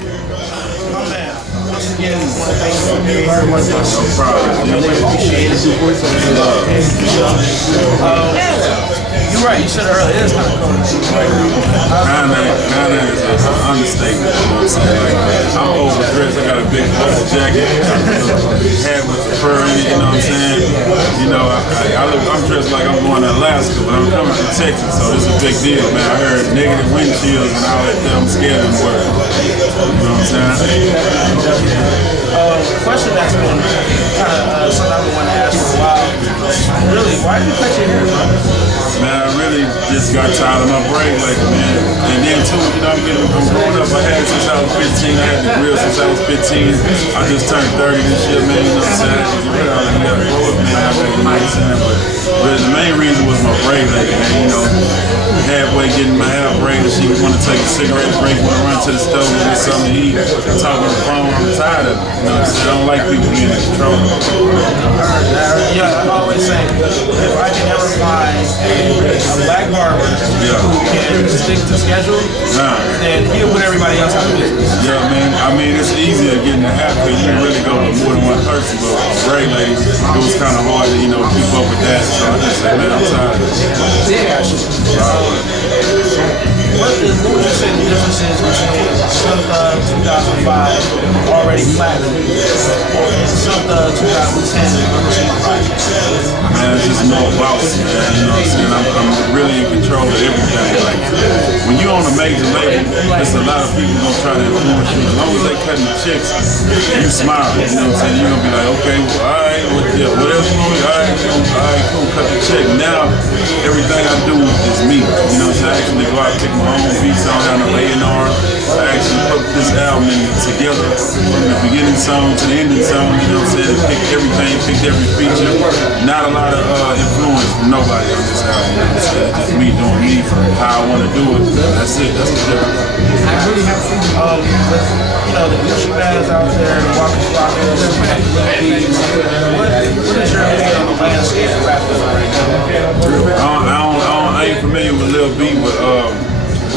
My man, once again, I want to thank you for being here with us. No problem. I really appreciate it. You're right, you said it earlier, it is kind of cold. Kinda is an understatement, you know what I'm saying? Like, I'm overdressed, I got a big leather jacket, hat with the fur in it, you know what I'm saying? You know, I'm dressed like I'm going to Alaska, but I'm coming from Texas, so it's a big deal, man. I heard negative wind chills and all that there, I'm scared of them words. You know what I'm saying? Question that's been kind of something I've been wanting to ask for a while. Really, why did you cut your hair? Man, I really just got tired of my braid like man. And then too, you know, I'm growing up. I had it since I was 15. I had the grill since I was 15. I just turned 30 this year, man. You know what I'm saying? You gotta grow up, man. I got my saying, but really the main reason was my braid like man. You know, halfway getting my hair braided, she would want to take a cigarette break, want to run to the stove and get something to eat, talk on the phone. I'm tired of it. You know what I'm saying? I don't like people being in control. Yeah, I always say, if I can ever find a black barber who can stick to schedule, then he'll put everybody else out of business. Yeah, man. I mean, it's easier getting the half because you can really go to more than one person. But braid ladies, it was kind of hard to, you know, keep up with that. So I just said, man, I'm tired of it. What would you say the difference is between Slim Thug 2005 already platinum and Slim Thug 2010 Man, it's just more boss, man. You know what I'm saying? I'm really in control of everything. Like, when you're on a major label, there's a lot of people gonna try to influence you. As long as they cutting the checks, you smile. You know what I'm saying? You're gonna be like, okay, well, all right, what else you want? All right, cool, cut the check. Now, everything I do is me. You know what I'm saying? I actually go out and pick my own beats on down the A&R. I actually put this album together from the beginning song to the ending song. You know what I'm saying? Pick everything, picked every feature. Not a lot of influence from nobody on this album. You know what I'm saying? It's just me doing me, how I want to do it. That's it. That's the difference. You know, the Gucci Mans out there, the Walker Flockers, what is your opinion on the landscape of rap right now? I ain't familiar with Lil B, but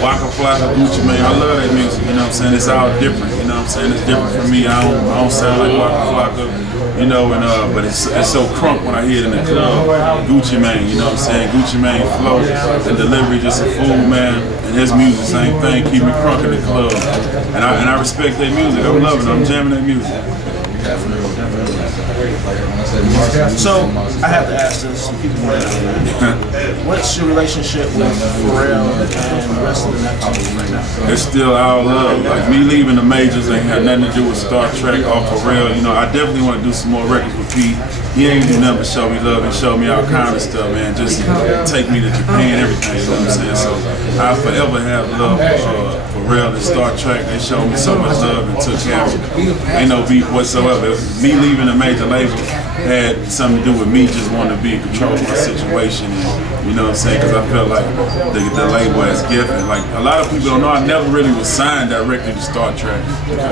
Waka Flocka, Gucci Mane, I love that music, you know what I'm saying? It's all different, you know what I'm saying? It's different for me. I don't sound like Waka Flocka, you know, and but it's so crunk when I hear it in the club. Gucci Mane, you know what I'm saying? Gucci Mane flow, the delivery just a fool, man. And his music, same thing, keep me crunk in the club. And I respect their music. I'm loving it. I'm jamming their music. So, I have to ask this, some people want to know. What's your relationship with Pharrell and the rest of the Neptunes right now? It's still our love. Like, me leaving the majors ain't had nothing to do with Star Trek or Pharrell. You know, I definitely want to do some more records with Pete. He ain't do nothing but show me love and show me all kind of stuff, man. Just take me to Japan, everything, you know what I'm saying? So, I forever have love for Pharrell and Star Trek. They showed me so much love and took care of me. Ain't no beef whatsoever. Me leaving a major label had something to do with me just wanting to be in control of my situation, and, you know what I'm saying? Because I felt like the label has given. Like, a lot of people don't know, I never really was signed directly to Star Trek.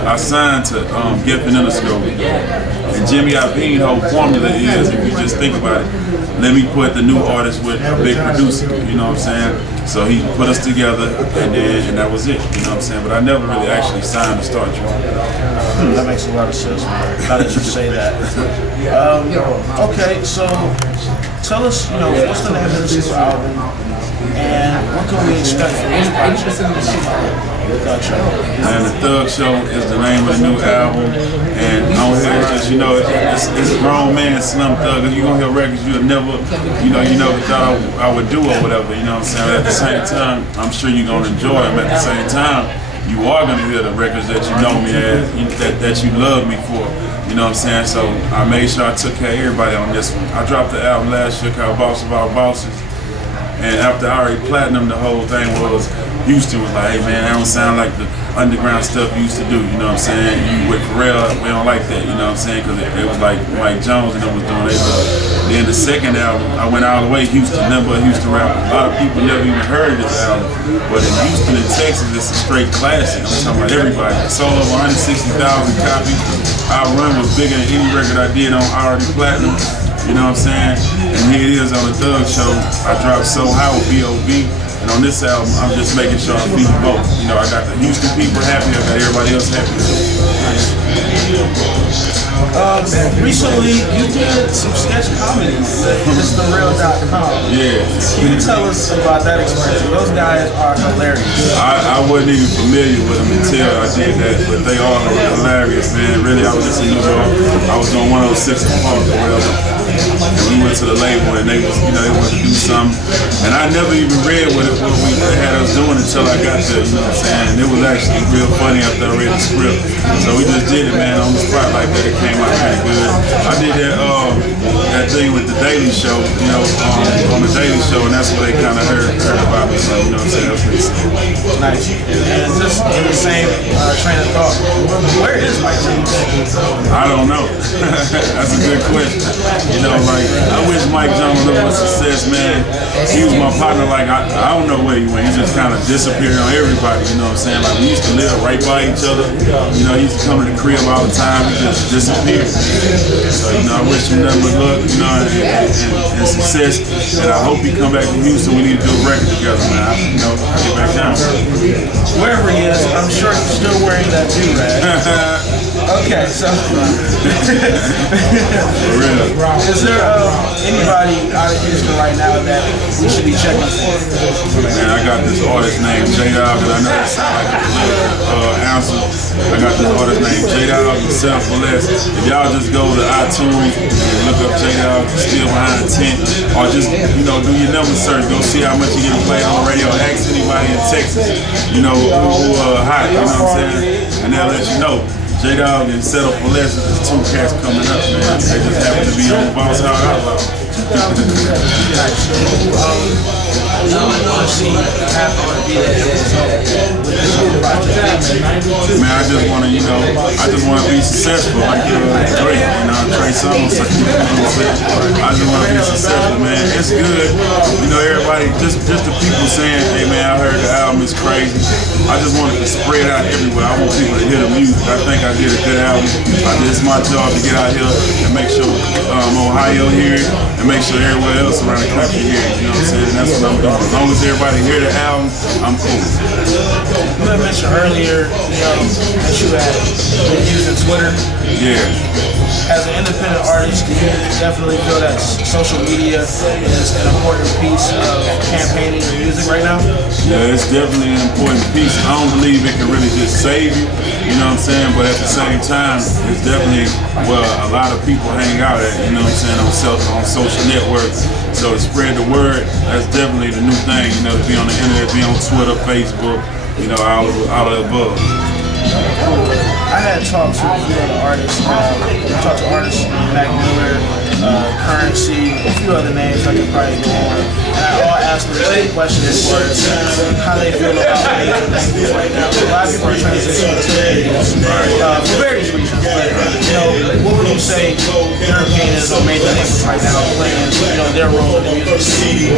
I signed to Giffen Interscope. And Jimmy Iovine, whole formula is, if you just think about it, let me put the new artist with a big producer, you know what I'm saying? So he put us together, and that was it, you know what I'm saying? But I never really actually signed to Star Trek. That makes a lot of sense, man. Now that you say that. Okay, so tell us, you know, what's the name of this album, and what can we expect from this project? And the Thug Show is the name of the new album, and on here it's just, you know, it's grown man Slim Thug. If you're gonna hear records you'll never, you never thought I would do or whatever, you know what I'm saying? At the same time, I'm sure you're gonna enjoy them. At the same time, you are gonna hear the records that you know me as, that you love me for. You know what I'm saying? So I made sure I took care of everybody on this one. I dropped the album last year called Boss of Our Bosses. And after I already platinum, the whole thing was, Houston was like, hey man, that don't sound like the underground stuff you used to do, you know what I'm saying? You with Pharrell, we don't like that, you know what I'm saying? Because it was like Mike Jones and them was doing their stuff. Then the second album, I went all the way Houston, nothing but Houston rappers. A lot of people never even heard of this album. But in Houston and Texas, it's a straight classic. I'm talking about everybody. It sold over 160,000 copies. Our run was bigger than any record I did on already platinum. You know what I'm saying? And here it is on the Thug Show. I dropped So High with B.O.B. And And on this album, I'm just making sure I'm feeding both. You know, I got the Houston people happy, I got everybody else happy. Recently, you did some sketch comedy with JustTheReal.com. Yeah. Can you tell us about that experience? Those guys are hilarious. I wasn't even familiar with them until I did that, but they are hilarious, man. Really, I was just in New York. I was on 106 in Park or whatever. And we went to the label and they was, you know, they wanted to do something. And I never even read what they had us doing until I got there, you know what I'm saying? And it was actually real funny after I read the script. So we just did it, man, on the spot like that. It came out pretty good. I did that thing with the Daily Show, you know, on the Daily Show, and that's where they kind of heard about me. So, you know what I'm saying? That's what they said. Nice. And just in the same train of thought, where is Mike Jones? I don't know. That's a good question. You know, like, I wish Mike Jones was success, man. He was my partner. Like, I don't know where he went. He just kind of disappeared on everybody, you know what I'm saying? Like, we used to live right by each other. You know, he used to come to the crib all the time. He just disappeared. So, you know, I wish him nothing but luck, you know, and success. And I hope he come back to Houston. We need to do a record together, man. You know, I'll get back down. Wherever he is, I'm sure he's still wearing that do-rag. Okay, so is there anybody out of Houston right now that we should be checking for? Man, I got this artist named J-THUJG, and I know that sounds like a political answer. I got this artist named J-THUJG and Self-Bless. If y'all just go to iTunes and look up J-THUJG, Still Behind the Tent, or just, you know, do your number search, go see how much you get played on the radio. Ask anybody in Texas, you know, who hot, you know what I'm saying? And they'll let you know. J-THUJG and Settle for Less is two cats coming up, man. They just happen to be on the Boss Hog Outlaw. What do you want to see happen to be that result with this project? Man, I just want to, you know, be successful like Drake, you know, Trey Songz. I just want to be successful, man. It's good, you know, everybody, just the people saying, hey man, I heard the album is crazy. I just wanted to spread out everywhere. I want people to hear the music. I think I did a good album. It's my job to get out here and make sure Ohio hear it, and make sure everywhere else around the country hear it. You know what I'm saying? And that's what I'm doing. As long as everybody hear the album, I'm cool. You had mentioned earlier, you know, that you had been using Twitter. Yeah. As an independent artist, do you definitely feel that social media is an important piece of campaigning your music right now? Yeah, it's definitely an important piece. I don't believe it can really just save you, you know what I'm saying? But at the same time, it's definitely where a lot of people hang out at, you know what I'm saying, on social networks. So to spread the word, that's definitely the new thing, you know, to be on the internet, be on Twitter, Facebook, you know, all of the above. I had talked to a few other artists. Talked to artists Mac Miller, Currency, a few other names I could probably go on. And I all asked them the same question as far as how they feel about major labels right now. A lot of people are transitioning to labels for various reasons. But you know, what would you say your opinion is on major labels right now playing, you know, their role in the music scene?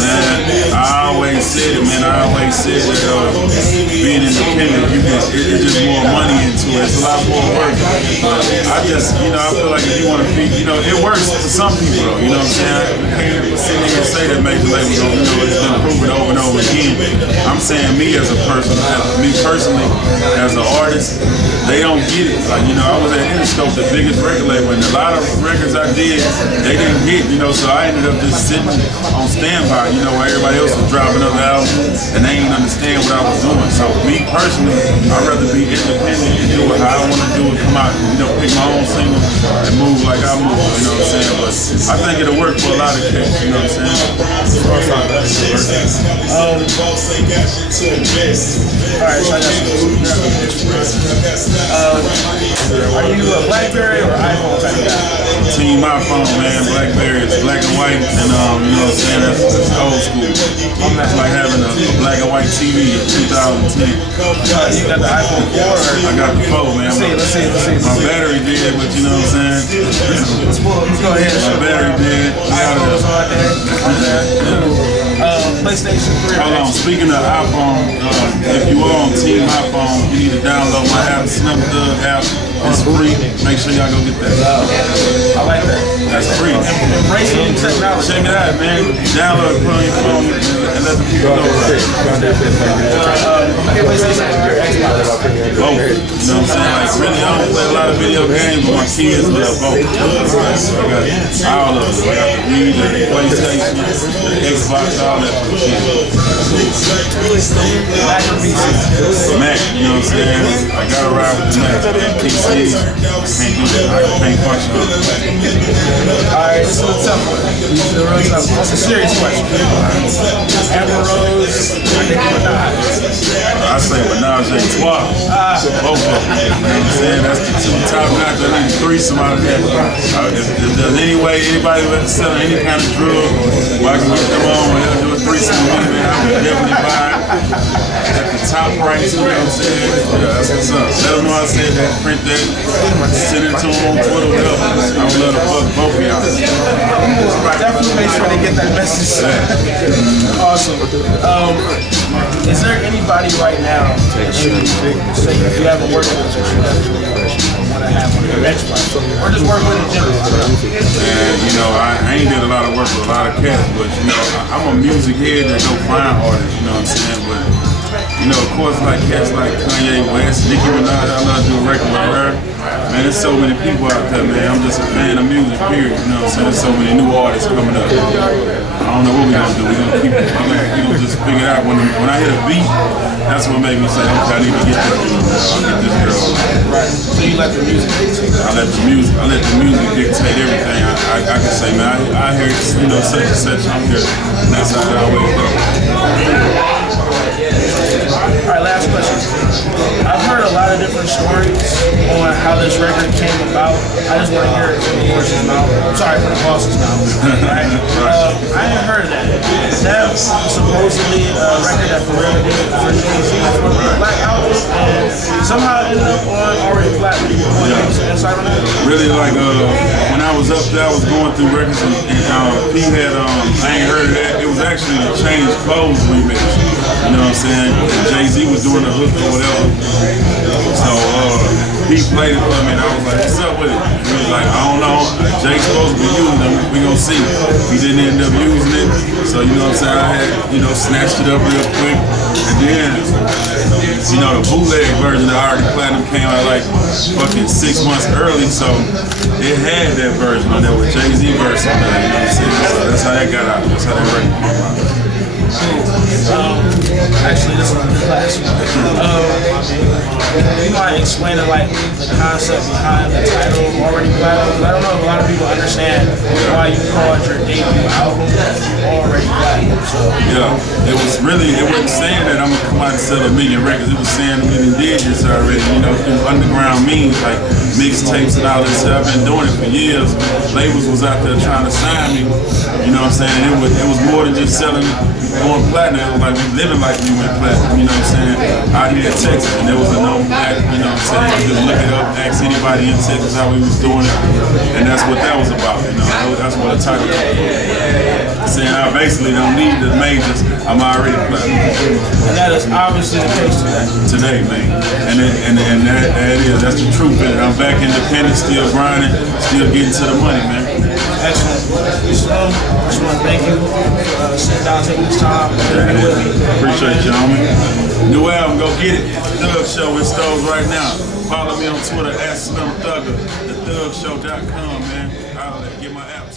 Man, I always said it, man. I always said that being independent, it's just more money into it. It's a lot more work. But I just, you know, I feel like if you want to be, you know, it works for some people though, you know what I'm saying? I can't sit here and say that major labels don't, you know, it's been proven over and over again. I'm saying me as a person, me personally, as an artist, they don't get it. Like, you know, I was at Interscope, the biggest record label, and a lot of records I did, they didn't hit, you know, so I ended up just sitting on standby, you know, while everybody else was dropping other albums, and they didn't understand what I was doing. So me personally, I'd rather be independent and do it how I want to do it, come out, you know, pick my own single and move like I move, you know what I'm saying? But I think it'll work for a lot of cats, you know what I'm saying? Alright, so I got are you a BlackBerry or iPhone type guy? Team iPhone, man. BlackBerry is black and white, and you know what I'm saying, that's old school. It's like having a black and white TV in 2010. You got the iPhone 4 or? I got the 4, man. Let's see. My battery did, but you know what I'm saying? Let's go ahead and my battery did. iPhone's on there. PlayStation 3. Hold on, speaking of iPhone, if you are on Team iPhone, you need to download my app, Snub Thug app. It's free. Make sure y'all go get that. I like that. That's free. Embracing technology. Check it out, man. Download it, put it on your phone, and let the people know. Both. You know what I'm saying? Like, really, I don't play a lot of video games, but my kids love both. So I got all of them. I got the Wii, the PlayStation, the Xbox, all that for the kids. Mac, you know what I'm saying? I gotta ride with the Mac. PC, I can't do that. I can't function on it. Alright, this is a tough one. This is a real tough one. It's a serious question. Amber Rose, Nicki Minaj. I say Menage a Trois. Both of them. You know what I'm saying? That's the two top notch. I need threesome out of that. If there's any way anybody was selling any kind of drug, well, I can get them on and they'll do a threesome with me, man. I would definitely buy it at the top price. You know what I'm saying? Yeah, that's what's up. Let them know I said that. Print that. Send it to them on Twitter, whatever. I would love to fuck both of y'all. Definitely make sure they get that message. Awesome. Is there anybody right now that you say if you haven't worked with you want to have on your benchmark, or just work with in general? And you know, I ain't did a lot of work with a lot of cats, but you know, I'm a music head that go find artists. You know what I'm saying? But you know, of course, like cats like Kanye West, Nicki Minaj, I love to do a record with her. Man, there's so many people out there, man. I'm just a fan of music, period. You know what I'm saying? There's so many new artists coming up. I don't know what we're gonna do. We're gonna keep it. We gonna just figure it out. When I hit a beat, that's what made me say, okay, I need to get this dude. I'll get this girl. Right. So you let the music dictate. I let the music dictate everything. I can say, man, I hear, you know, such and such, I'm here. And that's how it always goes. Alright, last question. I've heard a lot of different stories on how this record came about. I just want to hear it from the horse's mouth. I'm sorry, from the boss's mouth. Right? I ain't heard of that. That supposedly a record that Pharrell did for Jay-Z for the Black Album, and somehow it ended up on already Platinum. Insight on that? Really, like, when I was up there, I was going through records, and P had, I ain't heard of that. It was actually the Change Clothes remix. You know what I'm saying? And Jay-Z was doing the hook or whatever. So he played it for me and I was like, what's up with it? He was like, I don't know. Jay's supposed to be using it. We gonna see. He didn't end up using it. So you know what I'm saying? I had, you know, snatched it up real quick. And then, you know, the bootleg version of Already Platinum came out like fucking 6 months early. So it had that version on there with Jay-Z verse on there. You know what I'm saying? So that's how that got out. That's how that record came out. Actually, this is the last one. You mind explaining like the concept behind the title Already Platinum? I don't know if a lot of people understand why you called your debut album Already Platinum. So yeah, it wasn't saying that I'm gonna come out and sell 1 million records. It was saying we did this already, you know, through underground means like mixtapes and all this stuff. I've been doing it for years. Labels was out there trying to sign me. You know what I'm saying? It was more than just selling going platinum. It was like we living like we went platinum, you know what I'm saying? Out here in Texas, and there was a known act, you know what I'm saying? You just look it up, ask anybody in Texas how we was doing it, and that's what that was about, you know? That's what the title was. Saying I basically don't need the majors, I'm already platinum. And that is obviously the case today. Today, man. And that is, that's the truth, man. I'm back independent, still grinding, still getting to the money, man. Excellent. So, I just want to thank you for sitting down, taking this time. Appreciate you, homie. New album, go get it. THUJG Show in stores right now. Follow me on Twitter @SlimThugger. TheThugShow.com, man. I'll get my app.